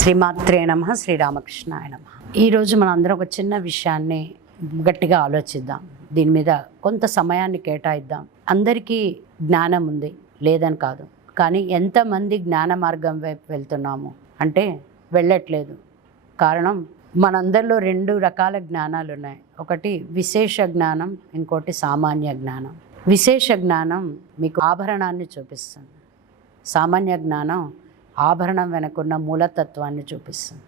శ్రీమాత్రే నమ శ్రీరామకృష్ణాయ నమ. ఈరోజు మనందరం అందరం ఒక చిన్న విషయాన్ని గట్టిగా ఆలోచిద్దాం. దీని మీద కొంత సమయాన్ని కేటాయిద్దాం. అందరికీ జ్ఞానం ఉంది లేదని కాదు. కానీ ఎంతమంది జ్ఞాన మార్గం వైపు వెళ్తున్నాము అంటే వెళ్ళట్లేదు. కారణం మనందరిలో రెండు రకాల జ్ఞానాలు ఉన్నాయి. ఒకటి విశేష జ్ఞానం ఇంకోటి సామాన్య జ్ఞానం. విశేష జ్ఞానం మీకు ఆభరణాన్ని చూపిస్తుంది. సామాన్య జ్ఞానం ఆభరణం వెనకున్న మూలతత్వాన్ని చూపిస్తుంది.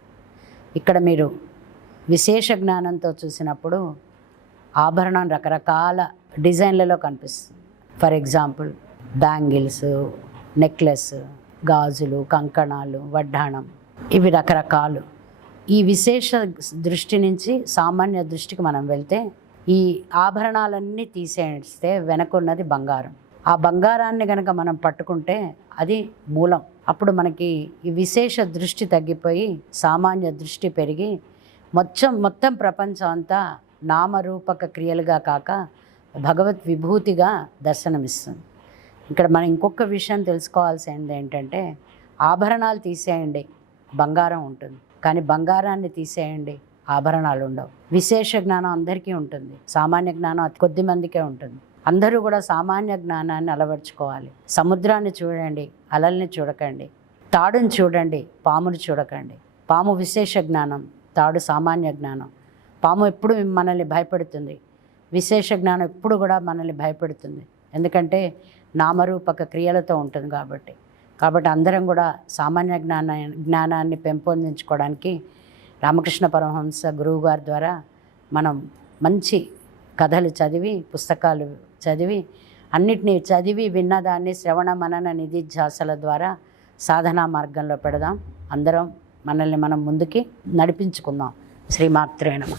ఇక్కడ మీరు విశేష జ్ఞానంతో చూసినప్పుడు ఆభరణం రకరకాల డిజైన్లలో కనిపిస్తుంది. ఫర్ ఎగ్జాంపుల్ బ్యాంగిల్స్ నెక్లెస్ గాజులు కంకణాలు వడ్డాణం ఇవి రకరకాలు. ఈ విశేష దృష్టి నుంచి సామాన్య దృష్టికి మనం వెళ్తే ఈ ఆభరణాలన్నీ తీసేస్తే వెనకున్నది బంగారం. ఆ బంగారాన్ని కనుక మనం పట్టుకుంటే అది మూలం. అప్పుడు మనకి ఈ విశేష దృష్టి తగ్గిపోయి సామాన్య దృష్టి పెరిగి మొత్తం మొత్తం ప్రపంచం అంతా నామరూపక క్రియలుగా కాక భగవత్ విభూతిగా దర్శనమిస్తుంది. ఇక్కడ మనం ఇంకొక విషయం తెలుసుకోవాల్సింది ఏంటంటే ఆభరణాలు తీసేయండి బంగారం ఉంటుంది. కానీ బంగారాన్ని తీసేయండి ఆభరణాలు ఉండవు. విశేష జ్ఞానం అందరికీ ఉంటుంది. సామాన్య జ్ఞానం అతి కొద్ది మందికే ఉంటుంది. అందరూ కూడా సామాన్య జ్ఞానాన్ని అలవర్చుకోవాలి. సముద్రాన్ని చూడండి అలల్ని చూడకండి తాడుని చూడండి పాముని చూడకండి. పాము విశేష జ్ఞానం తాడు సామాన్య జ్ఞానం. పాము ఎప్పుడు మనల్ని భయపెడుతుంది? విశేష జ్ఞానం ఎప్పుడు కూడా మనల్ని భయపెడుతుంది. ఎందుకంటే నామరూపక క్రియలతో ఉంటుంది కాబట్టి. కాబట్టి అందరం కూడా సామాన్య జ్ఞాన జ్ఞానాన్ని పెంపొందించుకోవడానికి రామకృష్ణ పరమహంస గురువు గారి ద్వారా మనం మంచి కథలు చదివి పుస్తకాలు చదివి అన్నిటినీ చదివి విన్నదాన్ని శ్రవణ మనన నిధిధ్యాసల ద్వారా సాధనా మార్గంలో పెడదాం. అందరం మనల్ని మనం ముందుకి నడిపించుకుందాం. శ్రీమాత్రేణమ